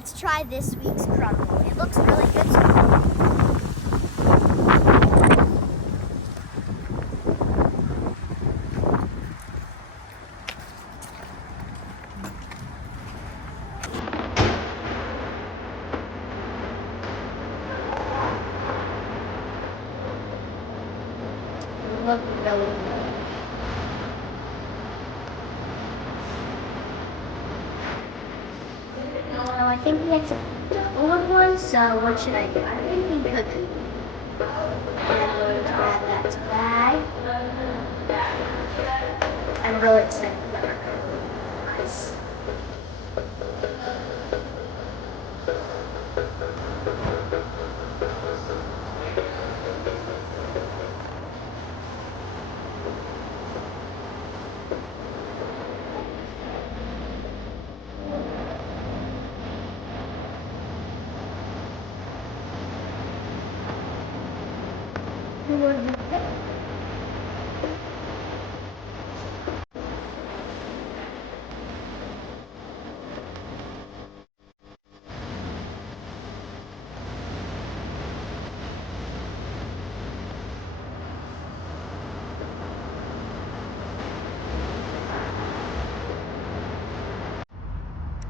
let's try this week's Crumbl. It looks really good so far. Look really good. No, I think that's the old one, so what should I do? I'm thinking cookie. And add that to bag. I'm really excited about our Crumbl. Nice.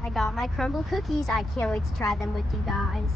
I got my Crumbl cookies. I can't wait to try them with you guys.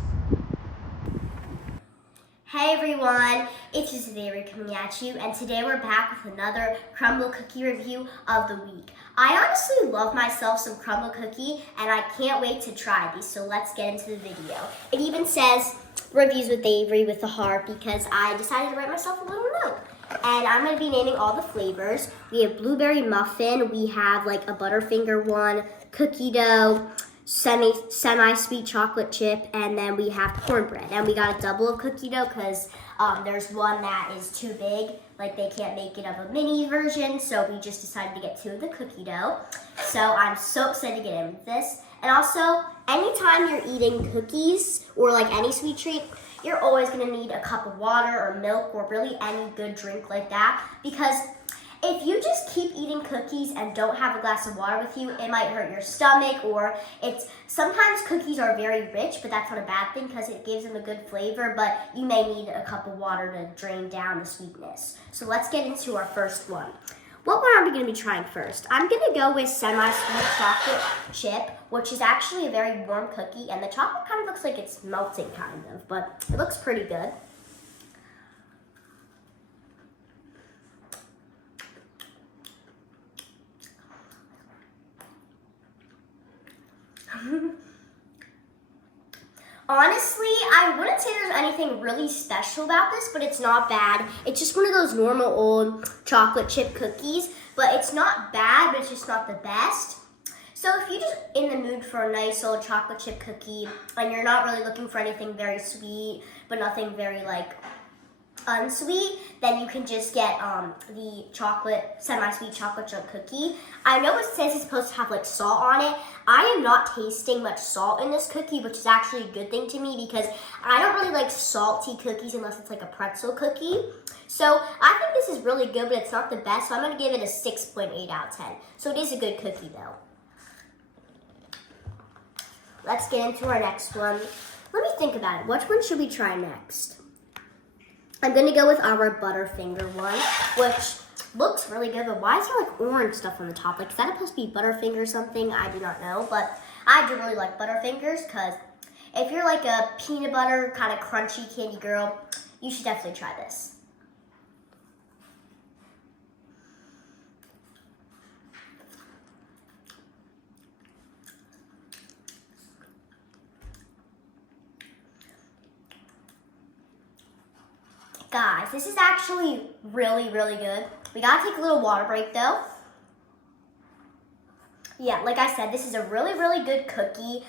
Hey everyone, it's just Avery coming at you, and today we're back with another Crumbl cookie review of the week. I honestly love myself some Crumbl cookie, and I can't wait to try these, so let's get into the video. It even says reviews with Avery with a heart because I decided to write myself a little note. And I'm going to be naming all the flavors. We have blueberry muffin, we have like a Butterfinger one, cookie dough, semi-sweet chocolate chip, and then we have cornbread. And we got a double of cookie dough because there's one that is too big, like they can't make it of a mini version, so we just decided to get two of the cookie dough. So I'm so excited to get in with this. And also, anytime you're eating cookies or like any sweet treat, you're always gonna need a cup of water or milk or really any good drink like that, because if you just keep eating cookies and don't have a glass of water with you, it might hurt your stomach, or sometimes cookies are very rich, but that's not a bad thing because it gives them a good flavor, but you may need a cup of water to drain down the sweetness. So let's get into our first one. What one are we going to be trying first? I'm going to go with semi-sweet chocolate chip, which is actually a very warm cookie, and the chocolate kind of looks like it's melting kind of, but it looks pretty good. Honestly, I wouldn't say there's anything really special about this, but it's not bad. It's just one of those normal old chocolate chip cookies, but it's not bad, but it's just not the best. So if you're just in the mood for a nice old chocolate chip cookie and you're not really looking for anything very sweet, but nothing very like unsweet, then you can just get the semi-sweet chocolate chip cookie. I know it says it's supposed to have like salt on it. I am not tasting much salt in this cookie, which is actually a good thing to me because I don't really like salty cookies unless it's like a pretzel cookie. So I think this is really good, but it's not the best, so I'm gonna give it a 6.8 out of 10. So it is a good cookie though. Let's get into our next one. Let me think about it. Which one should we try next? I'm gonna go with our Butterfinger one, which looks really good, but why is there like orange stuff on the top? Like, is that supposed to be Butterfinger or something? I do not know, but I do really like Butterfingers because if you're like a peanut butter kind of crunchy candy girl, you should definitely try this. Guys, this is actually really, really good. We gotta take a little water break though. Yeah, like I said, this is a really, really good cookie.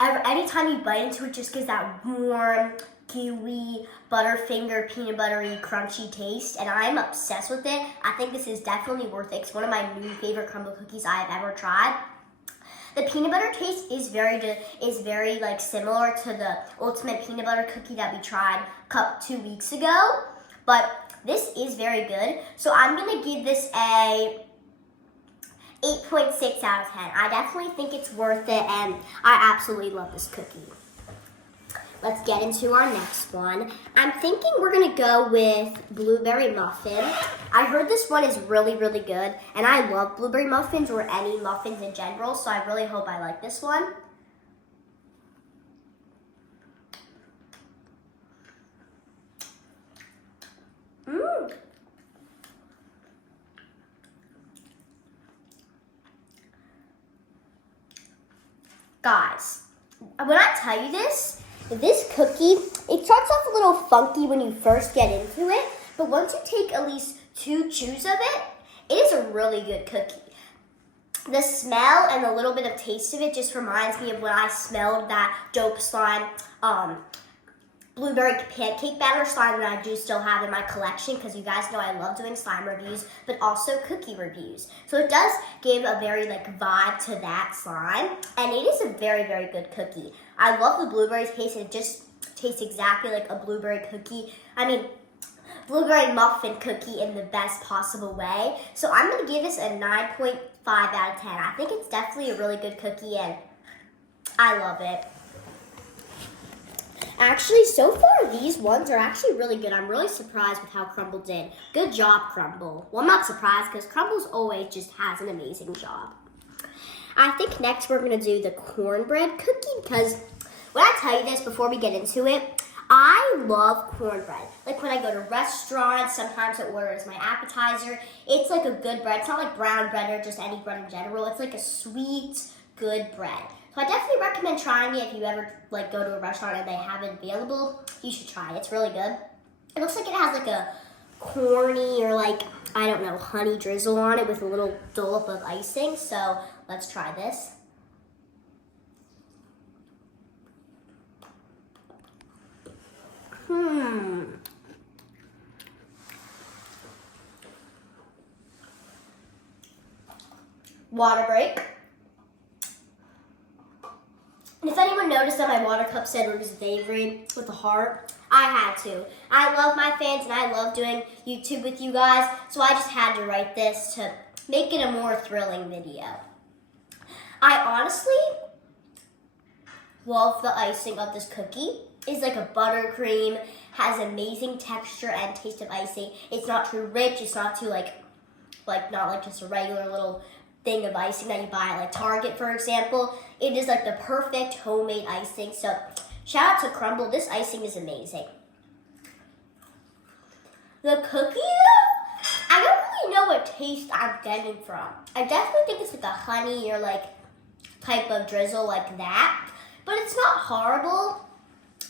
Anytime you bite into it, just gives that warm, gooey, Butterfinger, peanut buttery, crunchy taste, and I'm obsessed with it. I think this is definitely worth it. It's one of my new favorite Crumbl cookies I have ever tried. The peanut butter taste is very like similar to the ultimate peanut butter cookie that we tried 2 weeks ago, but this is very good. So I'm gonna give this a 8.6 out of 10. I definitely think it's worth it, and I absolutely love this cookie. Let's get into our next one. I'm thinking we're gonna go with blueberry muffin. I heard this one is really, really good, and I love blueberry muffins or any muffins in general, so I really hope I like this one. Guys, when I tell you this cookie, it starts off a little funky when you first get into it, but once you take at least 2 chews of it, it is a really good cookie. The smell and the little bit of taste of it just reminds me of when I smelled that dope slime blueberry pancake batter slime that I do still have in my collection, because you guys know I love doing slime reviews, but also cookie reviews. So it does give a very vibe to that slime, and it is a very, very good cookie. I love the blueberry taste. It just tastes exactly like a blueberry cookie. I mean, blueberry muffin cookie in the best possible way. So I'm gonna give this a 9.5 out of 10. I think it's definitely a really good cookie, and I love it. Actually, so far, these ones are actually really good. I'm really surprised with how Crumbl did. Good job, Crumbl. Well, I'm not surprised, because Crumbl's always just has an amazing job. I think next we're going to do the cornbread cookie, because when I tell you this before we get into it, I love cornbread. Like when I go to restaurants, sometimes I order it as my appetizer. It's like a good bread. It's not like brown bread or just any bread in general. It's like a sweet, good bread. So I definitely recommend trying it if you ever go to a restaurant and they have it available. You should try it. It's really good. It looks like it has a corny or I don't know, honey drizzle on it with a little dollop of icing. So let's try this. Water break. And if anyone noticed that my water cup said Ruby's Avery with a heart, I had to. I love my fans and I love doing YouTube with you guys, so I just had to write this to make it a more thrilling video. I honestly love the icing of this cookie. It's like a buttercream, has amazing texture and taste of icing. It's not too rich, it's not too not just a regular little thing of icing that you buy at Target, for example. It is the perfect homemade icing. So shout out to Crumbl. This icing is amazing. The cookie, I don't really know what taste I'm getting from. I definitely think it's a honey or type of drizzle like that. But it's not horrible,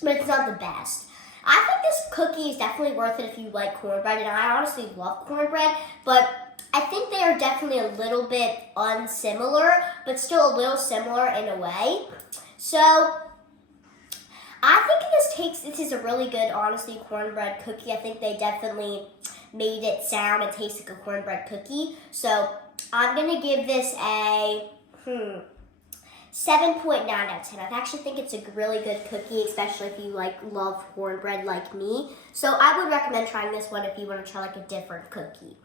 but it's not the best. I think this cookie is definitely worth it if you like cornbread, and I honestly love cornbread, but I think they are definitely a little bit unsimilar, but still a little similar in a way. So I think this is a really good, honestly, cornbread cookie. I think they definitely made it sound and taste like a cornbread cookie. So I'm going to give this a 7.9 out of 10. I actually think it's a really good cookie, especially if you love cornbread like me. So I would recommend trying this one if you want to try a different cookie.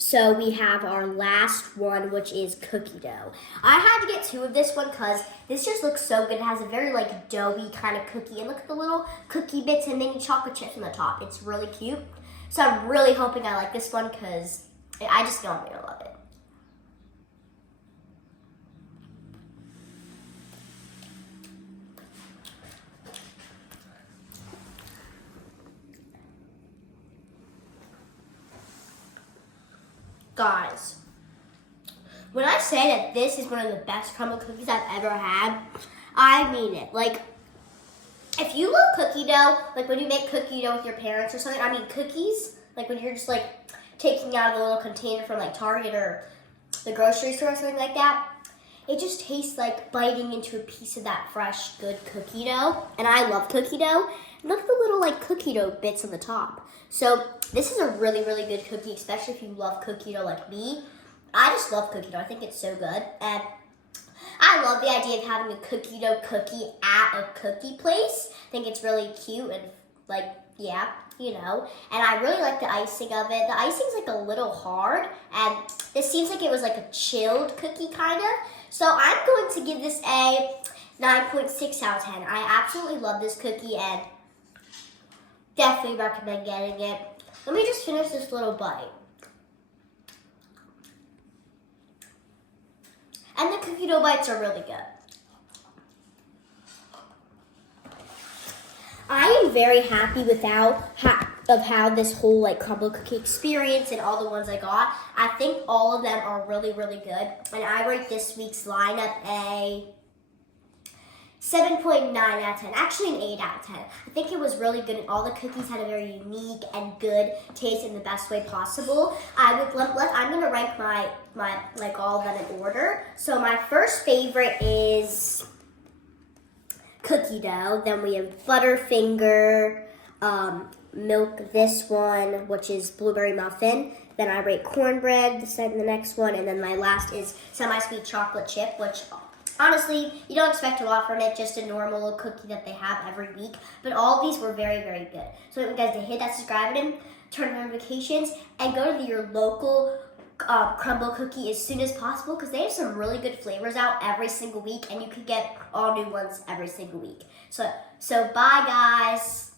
So we have our last one, which is cookie dough. I had to get 2 of this one because this just looks so good. It has a very doughy kind of cookie. And look at the little cookie bits and mini chocolate chips on the top. It's really cute. So I'm really hoping I like this one because I just know I'm going to love it. Guys, when I say that this is one of the best Crumbl cookies I've ever had, I mean it. If you love cookie dough, when you make cookie dough with your parents or something, I mean cookies, when you're just taking out of the little container from Target or the grocery store or something like that, it just tastes like biting into a piece of that fresh, good cookie dough. And I love cookie dough. And look at the little cookie dough bits on the top. So this is a really, really good cookie, especially if you love cookie dough like me. I just love cookie dough. I think it's so good. And I love the idea of having a cookie dough cookie at a cookie place. I think it's really cute and like, yeah, you know. And I really like the icing of it. The icing's like a little hard, and this seems like it was like a chilled cookie kind of. So I'm going to give this a 9.6 out of 10. I absolutely love this cookie and definitely recommend getting it. Let me just finish this little bite. And the cookie dough bites are really good. I am very happy with how this whole like Crumbl cookie experience and all the ones I got. I think all of them are really, really good. And I rate this week's lineup a 7.9 out of 10. Actually an 8 out of 10. I think it was really good and all the cookies had a very unique and good taste in the best way possible. I'm gonna rank my like all of them in order. So my first favorite is cookie dough. Then we have Butterfinger, milk this one, which is blueberry muffin. Then I rate cornbread, the next one, and then my last is semi-sweet chocolate chip, which honestly, you don't expect a lot from it, just a normal cookie that they have every week. But all of these were very, very good. So I want you guys to hit that subscribe button, turn on notifications, and go to your local Crumbl cookie as soon as possible because they have some really good flavors out every single week, and you can get all new ones every single week. So bye guys.